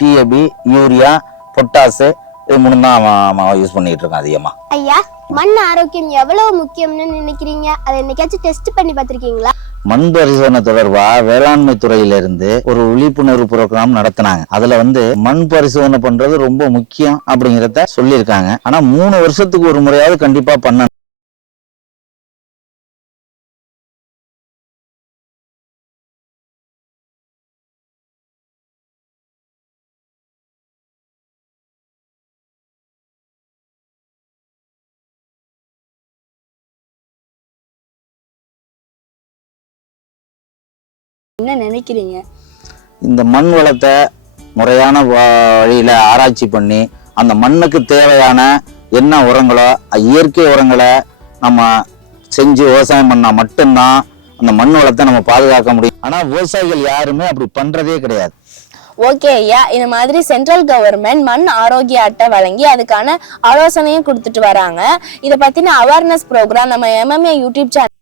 DAP, urea, potash இது 3 தான் use பண்ணிட்டு இருக்கோம் அதிகமா. ஐயா, மண் ஆரோக்கியம் எவ்வளவு முக்கியம்னு நினைக்கிறீங்க? அதை என்னைக்காச்சும் டெஸ்ட் பண்ணி பார்த்திருக்கீங்களா? மண் பரிசோதனை தொடர்பா வேளாண்மை துறையிலிருந்து ஒரு விழிப்புணர்வு புரோகிராம் நடத்தினாங்க. அதுல மண் பரிசோதனை பண்றது ரொம்ப முக்கியம் அப்படிங்கிறத சொல்லியிருக்காங்க. ஆனா 3 வருஷத்துக்கு ஒரு முறையாவது கண்டிப்பா பண்ணணும். என்ன நினைக்கிறீங்க? இந்த மண் வளத்தை முறையான வழியில ஆராய்ச்சி பண்ணி அந்த மண்ணுக்கு தேவையான என்ன உரங்களோ இயற்கை உரங்களை நம்ம செஞ்சு விவசாயம் பண்ணா மட்டும்தான் அந்த மண் வளத்தை நம்ம பாதுகாக்க முடியும். ஆனா விவசாயிகள் யாருமே அப்படி பண்றதே கிடையாது. ஓகே ஐயா, இந்த மாதிரி சென்ட்ரல் கவர்மெண்ட் மண் ஆரோக்கிய அட்டை வழங்கி அதுக்கான ஆலோசனையும் கொடுத்துட்டு வராங்க. இதை பத்தின அவேர்னஸ் ப்ரோக்ராம் நம்ம MMA யூடியூப் சேனல்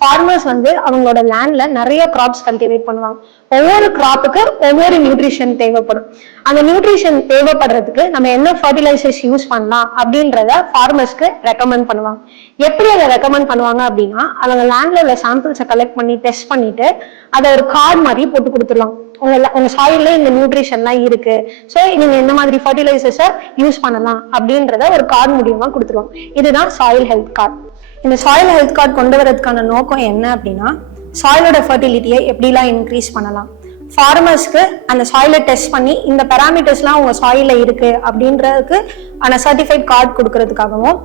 ஃபார்மர்ஸ் அவங்களோட லேண்ட்ல நிறைய கிராப்ஸ் கல்டிவேட் பண்ணுவாங்க. ஒவ்வொரு கிராப்புக்கு ஒவ்வொரு நியூட்ரிஷன் தேவைப்படும். அந்த நியூட்ரிஷன் தேவைப்படுறதுக்கு நம்ம என்ன ஃபர்டிலைசர்ஸ் யூஸ் பண்ணலாம் அப்படின்றத ஃபார்மர்ஸ்க்கு ரெக்கமெண்ட் பண்ணுவாங்க. எப்படி அதை ரெக்கமெண்ட் பண்ணுவாங்க அப்படின்னா, அவங்க லேண்ட்ல உள்ள சாம்பிள்ஸை கலெக்ட் பண்ணி டெஸ்ட் பண்ணிட்டு அதை ஒரு கார்டு மாதிரி போட்டு கொடுத்துருவாங்க. உங்க சாயில்ல இந்த நியூட்ரிஷன்லாம் இருக்கு, ஸோ நீங்க இந்த மாதிரி ஃபர்டிலைசர்ஸை யூஸ் பண்ணலாம் அப்படின்றத ஒரு கார்டு மூலியமா கொடுத்துருவாங்க. இதுதான் சாயில் ஹெல்த் கார்டு. இந்த சாயில் ஹெல்த் கார்டு கொண்டு வரதுக்கான நோக்கம் என்ன அப்படின்னா, சாயிலோட ஃபர்டிலிட்டியை எப்படிலாம் இன்க்ரீஸ் பண்ணலாம், ஃபார்மர்ஸ்க்கு அந்த சாயிலை டெஸ்ட் பண்ணி இந்த பேராமீட்டர்ஸ்லாம் உங்க சாயில இருக்கு அப்படின்றதுக்கு ஆன சர்டிஃபைட் கார்டு கொடுக்கறதுக்காகவும்,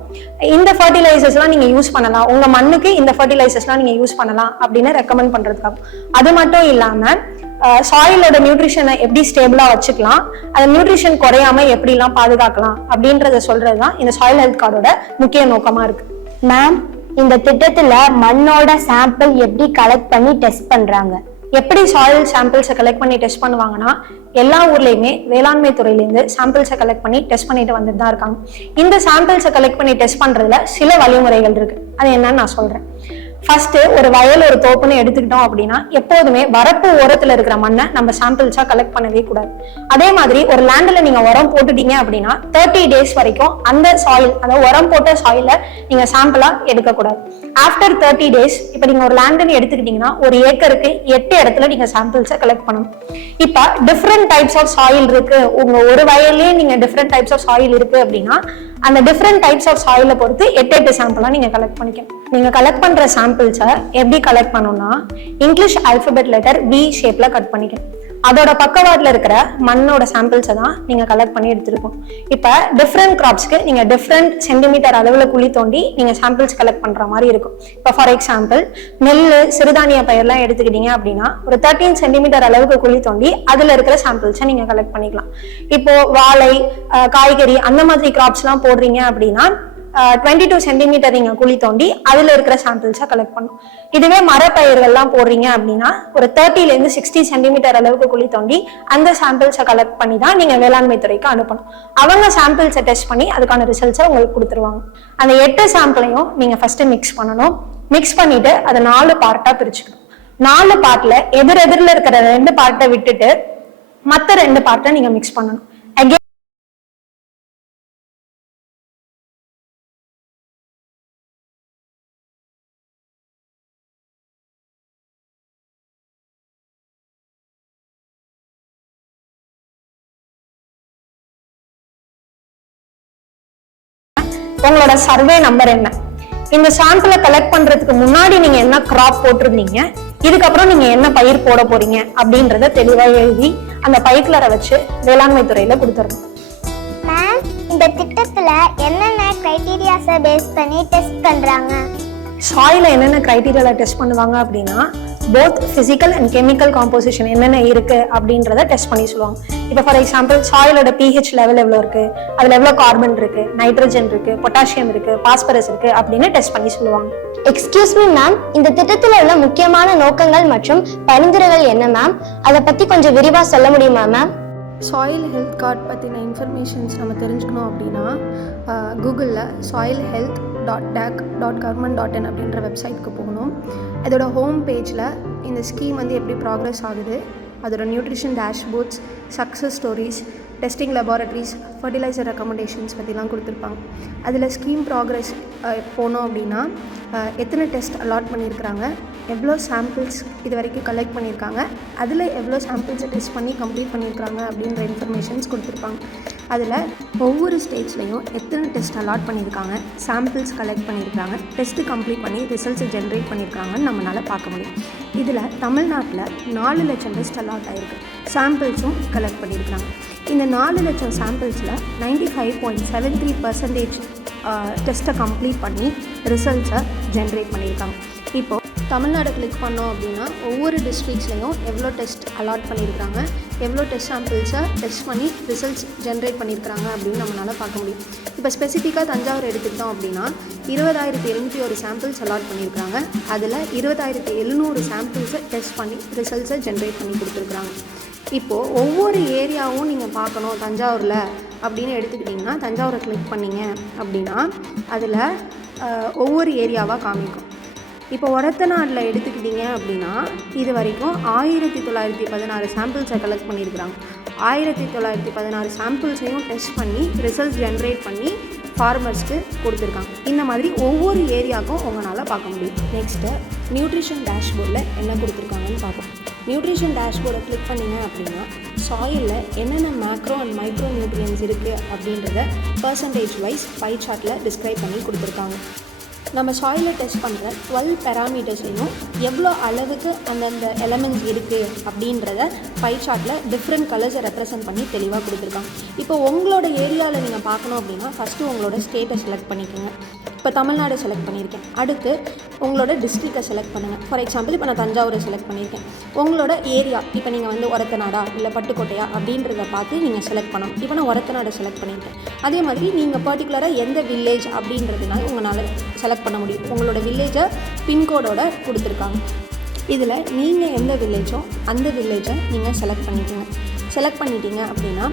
இந்த ஃபர்டிலைசர்ஸ்லாம் நீங்க யூஸ் பண்ணலாம், உங்க மண்ணுக்கு இந்த ஃபர்டிலைசர்ஸ்லாம் நீங்க யூஸ் பண்ணலாம் அப்படின்னு ரெக்கமெண்ட் பண்றதுக்காகவும், அது மட்டும் இல்லாம சாயிலோட நியூட்ரிஷனை எப்படி ஸ்டேபிளா வச்சுக்கலாம், அந்த நியூட்ரிஷன் குறையாம எப்படிலாம் பாதுகாக்கலாம் அப்படின்றத சொல்றதுதான் இந்த சாயில் ஹெல்த் கார்டோட முக்கிய நோக்கமா இருக்கு. மேம், இந்த திட்டத்துல மண்ணோட சாம்பிள் எப்படி கலெக்ட் பண்ணி டெஸ்ட் பண்றாங்க? எப்படி சாயில் சாம்பிள்ஸை கலெக்ட் பண்ணி டெஸ்ட் பண்ணுவாங்கன்னா, எல்லா ஊர்லயுமே வேளாண்மை துறையிலேருந்து சாம்பிள்ஸை கலெக்ட் பண்ணி டெஸ்ட் பண்ணிட்டு வந்துட்டு தான் இருக்காங்க. இந்த சாம்பிள்ஸை கலெக்ட் பண்ணி டெஸ்ட் பண்றதுல சில வழிமுறைகள் இருக்கு. அது என்னன்னு நான் சொல்றேன். ஃபர்ஸ்ட், ஒரு வயல் ஒரு தோப்புன்னு எடுத்துக்கிட்டோம் அப்படின்னா, எப்போதுமே வரப்பு ஓரத்துல இருக்கிற மண்ணை நம்ம சாம்பிள்ஸா கலெக்ட் பண்ணவே கூடாது. அதே மாதிரி ஒரு லேண்ட்ல நீங்க உரம் போட்டுட்டீங்க அப்படின்னா 30 days வரைக்கும் அந்த சாயில், அதாவது உரம் போட்ட சாயில நீங்க சாம்பிளா எடுக்க கூடாது. ஆஃப்டர் 30 days, இப்ப நீங்க ஒரு லேண்ட்னு எடுத்துக்கிட்டீங்கன்னா ஒரு ஏக்கருக்கு 8 இடத்துல நீங்க சாம்பிள்ஸை கலெக்ட் பண்ணணும். இப்ப டிஃப்ரெண்ட் டைப்ஸ் ஆஃப் சாயில் இருக்கு, உங்க ஒரு வயல்லே நீங்க டிஃப்ரெண்ட் டைப்ஸ் ஆஃப் சாயில் இருக்கு அப்படின்னா, அந்த டிஃப்ரெண்ட் டைப்ஸ் ஆஃப் சாயில பொறுத்து 8 சாம்பிளா நீங்க கலெக்ட் பண்ணிக்கணும். நீங்க கலெக்ட் பண்ற சாம்பிள்ஸை எப்படி கலெக்ட் பண்ணணும்னா, இங்கிலீஷ் ஆல்பபெட் லெட்டர் V ஷேப்ல கட் பண்ணிக்கணும். அதோட பக்கவாட்டில் இருக்கிற மண்ணோட சாம்பிள்ஸை தான் நீங்கள் கலெக்ட் பண்ணி எடுத்துருக்கோம். இப்போ டிஃப்ரெண்ட் கிராப்ஸ்க்கு நீங்கள் டிஃப்ரெண்ட் சென்டிமீட்டர் அளவில் குழி தோண்டி நீங்கள் சாம்பிள்ஸ் கலெக்ட் பண்ணுற மாதிரி இருக்கும். இப்போ ஃபார் எக்ஸாம்பிள் நெல், சிறுதானிய பயிரெலாம் எடுத்துக்கிட்டீங்க அப்படின்னா ஒரு 13 சென்டிமீட்டர் அளவுக்கு குழி தோண்டி அதில் இருக்கிற சாம்பிள்ஸை நீங்கள் கலெக்ட் பண்ணிக்கலாம். இப்போ வாழை, காய்கறி அந்த மாதிரி கிராப்ஸ்லாம் போடுறீங்க அப்படின்னா 22 சென்டிமீட்டர் நீங்க குழி தோண்டி அதுல இருக்கிற சாம்பிள்ஸை கலெக்ட் பண்ணும். இதுவே மரப்பயிர்கள்லாம் போடுறீங்க அப்படின்னா ஒரு 30 to 60 சென்டிமீட்டர் அளவுக்கு குழி தோண்டி அந்த சாம்பிள்ஸை கலெக்ட் பண்ணி தான் நீங்க வேளாண்மை துறைக்கு அனுப்பணும். அவங்க சாம்பிள்ஸை டெஸ்ட் பண்ணி அதுக்கான ரிசல்ட்ஸை உங்களுக்கு கொடுத்துருவாங்க. அந்த 8 சாம்பிளையும் நீங்க ஃபர்ஸ்ட் மிக்ஸ் பண்ணணும். மிக்ஸ் பண்ணிட்டு அதை 4 பார்ட்டா பிரிச்சுக்கணும். 4 பார்ட்ல எதிரெதிரில் இருக்கிற 2 பார்ட்டை விட்டுட்டு மற்ற 2 பார்ட்டை நீங்க மிக்ஸ் பண்ணணும். உங்களோட சர்வே நம்பர் என்ன, இந்த சாம்பிளை கலெக்ட் பண்றதுக்கு முன்னாடி நீங்க என்ன கிராப் போட்டிருந்தீங்க, இதுக்கப்புறம் நீங்க என்ன பயிர் போட போறீங்க அப்படின்றத தெளிவா எழுதி அந்த பைக்லரை வச்சு வேளாண்மை துறையில கொடுத்துடணும். மேம், இந்த திட்டத்துல என்னென்ன கிரைட்டீரியாஸை பேஸ் பண்ணி டெஸ்ட் பண்றாங்க? சாயில என்னென்ன கிரைட்டீரியால டெஸ்ட் பண்ணுவாங்க அப்படின்னா both physical and chemical composition என்னென்ன இருக்கு அப்படின்றத டெஸ்ட் பண்ணி சொல்லுவாங்க. இப்போ ஃபார் எக்ஸாம்பிள் சாயிலோட pH லெவல் எவ்வளோ இருக்கு, அதுல எவ்வளோ கார்பன் இருக்கு, நைட்ரஜன் இருக்கு, பொட்டாசியம் இருக்கு, பாஸ்பரஸ் இருக்கு அப்படின்னு டெஸ்ட் பண்ணி சொல்லுவாங்க. எக்ஸ்கியூஸ் மீ மேம், இந்த திட்டத்துல உள்ள முக்கியமான நோக்கங்கள் மற்றும் பரிந்துரைகள் என்ன மேம்? அதை பத்தி கொஞ்சம் விரிவா சொல்ல முடியுமா மேம்? சாயில் ஹெல்த் கார்டு பற்றின இன்ஃபர்மேஷன்ஸ் நம்ம தெரிஞ்சுக்கணும் அப்படின்னா கூகுளில் soilhealth.dac.government.in அப்படின்ற வெப்சைட்க்கு போகணும். அதோட ஹோம் பேஜில் இந்த ஸ்கீம் வந்து எப்படி ப்ராக்ரஸ் ஆகுது, அதோட nutrition dashboards, success stories, testing laboratories, fertiliser recommendations பற்றிலாம் கொடுத்துருப்பாங்க. அதில் ஸ்கீம் ப்ராக்ரஸ் போனோம் அப்படின்னா எத்தனை டெஸ்ட் அலாட் பண்ணியிருக்கிறாங்க, எவ்வளோ சாம்பிள்ஸ் இது வரைக்கும் கலெக்ட் பண்ணியிருக்காங்க, அதில் எவ்வளோ சாம்பிள்ஸை டெஸ்ட் பண்ணி கம்ப்ளீட் பண்ணியிருக்காங்க அப்படின்ற இன்ஃபர்மேஷன்ஸ் கொடுத்துருப்பாங்க. அதில் ஒவ்வொரு ஸ்டேஜ்லேயும் எத்தனை டெஸ்ட் அலாட் பண்ணியிருக்காங்க, சாம்பிள்ஸ் கலெக்ட் பண்ணியிருக்காங்க, டெஸ்ட்டு கம்ப்ளீட் பண்ணி ரிசல்ட்ஸை ஜென்ரேட் பண்ணியிருக்காங்கன்னு நம்மளால் பார்க்க முடியும். இதில் தமிழ்நாட்டில் 4 லட்சம் டெஸ்ட் அலாட் ஆகிருக்கு, சாம்பிள்ஸும் கலெக்ட் பண்ணியிருக்காங்க. இந்த 4 லட்சம் சாம்பிள்ஸில் 95.73% டெஸ்ட்டை கம்ப்ளீட் பண்ணி ரிசல்ட்ஸை ஜென்ரேட் பண்ணியிருக்காங்க. இப்போது தமிழ்நாடு கிளிக் பண்ணோம் அப்படின்னா ஒவ்வொரு டிஸ்ட்ரிக்ட்ஸ்லையும் எவ்வளோ டெஸ்ட் அலாட் பண்ணியிருக்காங்க, எவ்வளோ டெஸ்ட் சாம்பிள்ஸை டெஸ்ட் பண்ணி ரிசல்ட்ஸ் ஜென்ரேட் பண்ணியிருக்காங்க அப்படின்னு நம்மளால் பார்க்க முடியும். இப்போ ஸ்பெசிஃபிக்காக தஞ்சாவூர் எடுத்துக்கிட்டோம் அப்படின்னா 20,701 சாம்பிள்ஸ் அலாட் பண்ணியிருக்காங்க. அதில் 20,700 சாம்பிள்ஸை டெஸ்ட் பண்ணி ரிசல்ட்ஸை ஜென்ரேட் பண்ணி கொடுத்துருக்குறாங்க. இப்போது ஒவ்வொரு ஏரியாவும் நீங்கள் பார்க்கணும் தஞ்சாவூரில் அப்படின்னு எடுத்துக்கிட்டிங்கன்னா தஞ்சாவூரை கிளிக் பண்ணிங்க அப்படின்னா அதில் ஒவ்வொரு ஏரியாவாக காமிக்கும். இப்போ ஒரத்தநாட்டில் எடுத்துக்கிட்டிங்க அப்படின்னா இது வரைக்கும் 1916 சாம்பிள்ஸை கலெக்ட் பண்ணியிருக்கிறாங்க. 1916 சாம்பிள்ஸையும் டெஸ்ட் பண்ணி ரிசல்ட்ஸ் ஜென்ரேட் பண்ணி ஃபார்மர்ஸ்க்கு கொடுத்துருக்காங்க. இந்த மாதிரி ஒவ்வொரு ஏரியாவுக்கும் உங்களால் பார்க்க முடியும். நெக்ஸ்ட்டு நியூட்ரிஷன் டேஷ்போர்டில் என்ன கொடுத்துருக்காங்கன்னு பார்ப்போம். நியூட்ரிஷன் டேஷ்போர்டை கிளிக் பண்ணிங்க அப்படின்னா சாயிலில் என்னென்ன மேக்ரோ அண்ட் மைக்ரோ நியூட்ரியன்ஸ் இருக்குது அப்படின்றத பர்சன்டேஜ் வைஸ் பை சார்ட்டில் டிஸ்கிரைப் பண்ணி கொடுத்துருக்காங்க. நம்ம சாயிலில் டெஸ்ட் பண்ணுற 12 பேராமீட்டர்ஸ்லையும் எவ்வளோ அளவுக்கு அந்தந்த எலமெண்ட்ஸ் இருக்குது அப்படின்றத பை சார்ட்டில் டிஃப்ரெண்ட் கலர்ஸை ரெப்ரசன்ட் பண்ணி தெளிவாக கொடுத்துருக்காங்க. இப்போ உங்களோட ஏரியாவில் நீங்கள் பார்க்கணும் அப்படின்னா ஃபஸ்ட்டு உங்களோட ஸ்டேட்டை செலக்ட் பண்ணிக்கோங்க. இப்போ தமிழ்நாடு செலக்ட் பண்ணியிருக்கேன். அடுத்து உங்களோட டிஸ்ட்ரிக்டை செலக்ட் பண்ணுங்கள். ஃபார் எக்ஸாம்பிள் இப்போ நான் தஞ்சாவூரை செலக்ட் பண்ணியிருக்கேன். உங்களோட ஏரியா இப்போ நீங்கள் வந்து ஒரத்தநாடா இல்லை பட்டுக்கோட்டையா அப்படின்றத பார்த்து நீங்கள் செலக்ட் பண்ணணும். இப்போ நான் ஒரத்தநாடை செலக்ட் பண்ணியிருக்கேன். அதே மாதிரி நீங்கள் பர்டிகுலராக எந்த வில்லேஜ் அப்படின்றதுனால உங்களால் செலக்ட் பண்ண முடியும். உங்களோட வில்லேஜை பின்கோடோட கொடுத்துருக்காங்க. இதில் நீங்கள் எந்த வில்லேஜோ அந்த வில்லேஜை நீங்கள் செலக்ட் பண்ணிக்கோங்க. செலக்ட் பண்ணிட்டீங்க அப்படின்னா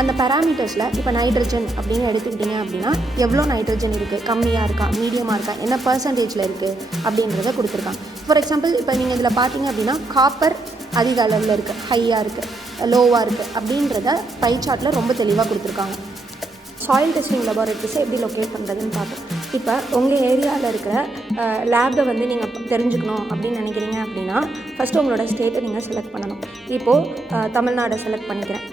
அந்த பேராமீட்டர்ஸில் இப்போ நைட்ரஜன் அப்படின்னு எடுத்துக்கிட்டிங்க அப்படின்னா எவ்வளோ நைட்ரஜன் இருக்குது, கம்மியாக இருக்கா, மீடியமாக இருக்கா, என்ன பர்சன்டேஜில் இருக்குது அப்படின்றத கொடுத்துருக்காங்க. ஃபார் எக்ஸாம்பிள் இப்போ நீங்கள் இதில் பார்த்தீங்க அப்படின்னா காப்பர் அதிக அளவில் இருக்குது, ஹையாக இருக்குது, லோவாக இருக்குது அப்படின்றத பை சார்ட்டில் ரொம்ப தெளிவாக கொடுத்துருக்காங்க. சாயில் டெஸ்டிங் லெபார்ட்டரிஸை எப்படி லொக்கேட் பண்ணுறதுன்னு பார்ப்போம். இப்போ உங்கள் ஏரியாவில் இருக்கிற லேபை வந்து நீங்கள் தெரிஞ்சுக்கணும் அப்படின்னு நினைக்கிறீங்க அப்படின்னா ஃபஸ்ட்டு உங்களோட ஸ்டேட்டை நீங்கள் செலக்ட் பண்ணணும். இப்போது தமிழ்நாடை செலக்ட் பண்ணிக்கிறேன்.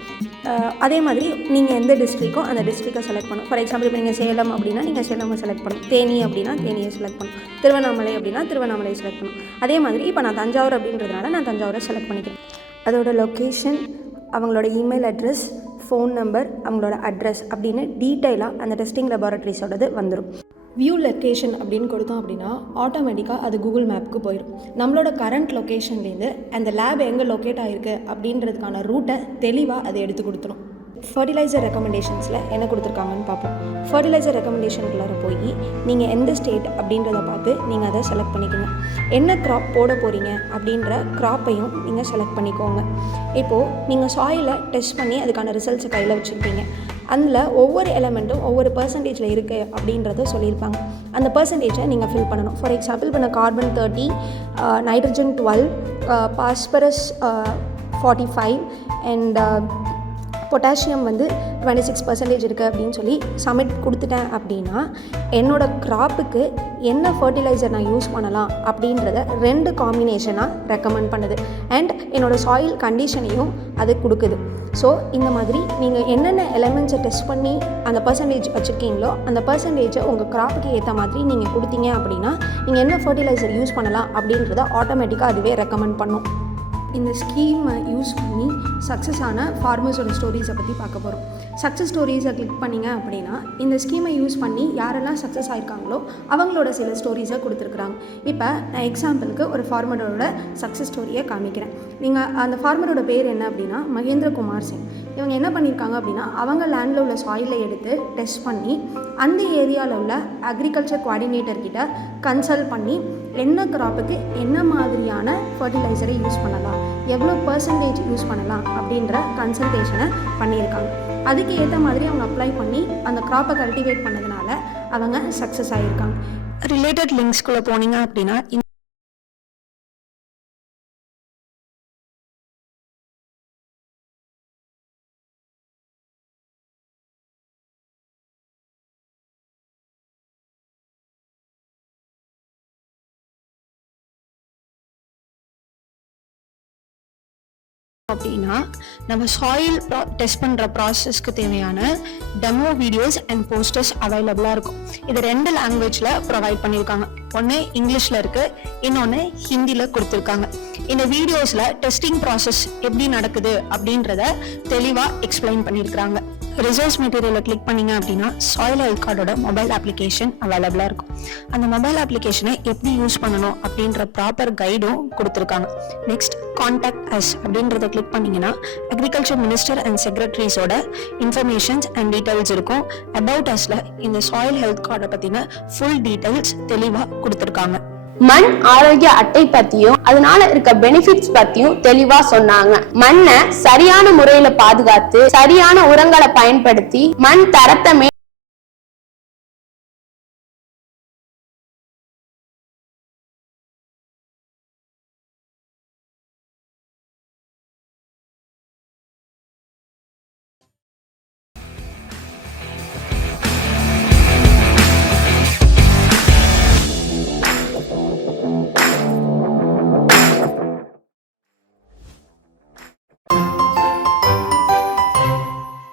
அதே மாதிரி நீங்கள் எந்த டிஸ்ட்ரிக்கோ அந்த டிஸ்ட்ரிக்டை செலக்ட் பண்ணணும். ஃபார் எக்ஸாம்பிள் இப்போ நீங்கள் சேலம் அப்படின்னா நீங்கள் சேலமை செலக்ட் பண்ணணும். தேனி அப்படின்னா தேனியை செலக்ட் பண்ணணும். திருவண்ணாமலை அப்படின்னா திருவண்ணாமலையை செலக்ட் பண்ணணும். அதே மாதிரி இப்போ நான் தஞ்சாவூர் அப்படின்றதுனால நான் தஞ்சாவூரை செலக்ட் பண்ணிக்கிறேன். அதோட லொக்கேஷன், அவங்களோட இமெயில் அட்ரஸ், ஃபோன் நம்பர், அவங்களோட அட்ரஸ் அப்படின்னு டீட்டெயிலாக அந்த டெஸ்டிங் லெபார்ட்டரிஸோடது வந்துடும். வியூ லொக்கேஷன் அப்படின்னு கொடுத்தோம் அப்படின்னா ஆட்டோமேட்டிக்காக அது கூகுள் மேப்புக்கு போயிடும். நம்மளோட கரண்ட் லொக்கேஷன்லேருந்து அந்த லேப் எங்கே லொக்கேட் ஆகிருக்கு அப்படின்றதுக்கான ரூட்டை தெளிவாக அது எடுத்து கொடுத்துரும். ஃபர்டிலைசர் ரெக்கமெண்டேஷன்ஸில் என்ன கொடுத்துருக்காங்கன்னு பார்ப்போம். ஃபர்டிலைசர் ரெக்கமெண்டேஷனுக்குள்ளார போய் நீங்கள் எந்த ஸ்டேட் அப்படின்றத பார்த்து நீங்கள் அதை செலக்ட் பண்ணிக்கோங்க. என்ன க்ராப் போட போகிறீங்க அப்படின்ற க்ராப்பையும் நீங்கள் செலக்ட் பண்ணிக்கோங்க. இப்போது நீங்கள் சாயிலை டெஸ்ட் பண்ணி அதுக்கான ரிசல்ட்ஸை கையில் வச்சுருப்பீங்க. அதில் ஒவ்வொரு எலமெண்ட்டும் ஒவ்வொரு பர்சன்டேஜில் இருக்குது அப்படின்றத சொல்லியிருப்பாங்க. அந்த பர்சன்டேஜை நீங்கள் ஃபில் பண்ணணும். ஃபார் எக்ஸாம்பிள் இப்போ நான் carbon 30, nitrogen 12, phosphorus 45 and potassium வந்து 26% இருக்குது அப்படின்னு சொல்லி சப்மிட் கொடுத்துட்டேன் அப்படின்னா என்னோடய க்ராப்புக்கு என்ன ஃபர்டிலைசர் நான் யூஸ் பண்ணலாம் அப்படின்றத 2 காம்பினேஷனாக ரெக்கமெண்ட் பண்ணுது. அண்ட் என்னோடய சாயில் கண்டிஷனையும் அது கொடுக்குது. ஸோ இந்த மாதிரி நீங்கள் என்னென்ன எலமெண்ட்ஸை டெஸ்ட் பண்ணி அந்த பர்சன்டேஜ் வச்சுருக்கீங்களோ அந்த பர்சன்டேஜை உங்கள் க்ராப்புக்கு ஏற்ற மாதிரி நீங்கள் கொடுத்தீங்க அப்படின்னா நீங்கள் என்ன ஃபர்டிலைசர் யூஸ் பண்ணலாம் அப்படின்றத ஆட்டோமேட்டிக்காக அதுவே ரெக்கமெண்ட் பண்ணும். இந்த ஸ்கீமை யூஸ் பண்ணி சக்ஸஸ் ஆன ஃபார்மர்ஸோட ஸ்டோரிஸை பற்றி பார்க்க போகிறோம். சக்ஸஸ் ஸ்டோரிஸை கிளிக் பண்ணிங்க அப்படின்னா இந்த ஸ்கீமை யூஸ் பண்ணி யாரெல்லாம் சக்ஸஸ் ஆகிருக்காங்களோ அவங்களோட சில ஸ்டோரிஸை கொடுத்துருக்குறாங்க. இப்போ நான் எக்ஸாம்பிளுக்கு ஒரு ஃபார்மரோட சக்ஸஸ் ஸ்டோரியை காமிக்கிறேன். நீங்கள் அந்த ஃபார்மரோட பேர் என்ன அப்படின்னா மகேந்திர குமார் சிங். இவங்க என்ன பண்ணியிருக்காங்க அப்படின்னா அவங்க லேண்டில் உள்ள சாயிலை எடுத்து டெஸ்ட் பண்ணி அந்த ஏரியாவில் உள்ள அக்ரிகல்ச்சர் கோஆர்டினேட்டர்கிட்ட கன்சல்ட் பண்ணி என்ன க்ராப்புக்கு என்ன மாதிரியான ஃபர்டிலைசரை யூஸ் பண்ணலாம், எவ்வளோ பர்சன்டேஜ் யூஸ் பண்ணலாம் அப்படின்ற கன்சல்டேஷனை பண்ணியிருக்காங்க. அதுக்கு ஏற்ற மாதிரி அவங்க அப்ளை பண்ணி அந்த க்ராப்பை கல்டிவேட் பண்ணதுனால அவங்க சக்ஸஸ் ஆகியிருக்காங்க. ரிலேட்டட் லிங்க்ஸ்குள்ளே போனீங்க அப்படின்னா அப்படின்னா நம்ம சாயில் டெஸ்ட் பண்ணுற ப்ராசஸ்க்கு தேவையான டெமோ வீடியோஸ் அண்ட் போஸ்டர்ஸ் அவைலபிளாக இருக்கும். இது 2 லாங்குவேஜில் ப்ரொவைட் பண்ணியிருக்காங்க. ஒன்று இங்கிலீஷில் இருக்குது, இன்னொன்று ஹிந்தியில் கொடுத்துருக்காங்க. இந்த வீடியோஸில் டெஸ்டிங் ப்ராசஸ் எப்படி நடக்குது அப்படின்றத தெளிவாக எக்ஸ்பிளைன் பண்ணியிருக்கிறாங்க. ரிசோர்ஸ் மெட்டீரியலை கிளிக் பண்ணிங்க அப்படின்னா சாயில் ஹெல்த் கார்டோட மொபைல் அப்ளிகேஷன் அவைலபிளாக இருக்கும். அந்த மொபைல் அப்ளிகேஷனை எப்படி யூஸ் பண்ணணும் அப்படின்ற ப்ராப்பர் கைடும் கொடுத்துருக்காங்க. நெக்ஸ்ட் கான்டாக்ட் அஸ் அப்படின்றத கிளிக் பண்ணிங்கன்னா அக்ரிகல்ச்சர் மினிஸ்டர் அண்ட் செக்ரட்டரிஸோட இன்ஃபர்மேஷன்ஸ் அண்ட் டீட்டெயில்ஸ் இருக்கும். அபவுட் அஸ்ல இந்த சாயில் ஹெல்த் கார்டை பற்றின ஃபுல் டீட்டெயில்ஸ் தெளிவாக கொடுத்துருக்காங்க. மண் ஆரோக்கிய அட்டை பத்தியும் அதனால இருக்க பெனிஃபிட்ஸ் பத்தியும் தெளிவா சொன்னாங்க. மண்ணை சரியான முறையில பாதுகாத்து சரியான உரங்களை பயன்படுத்தி மண் தரத்தை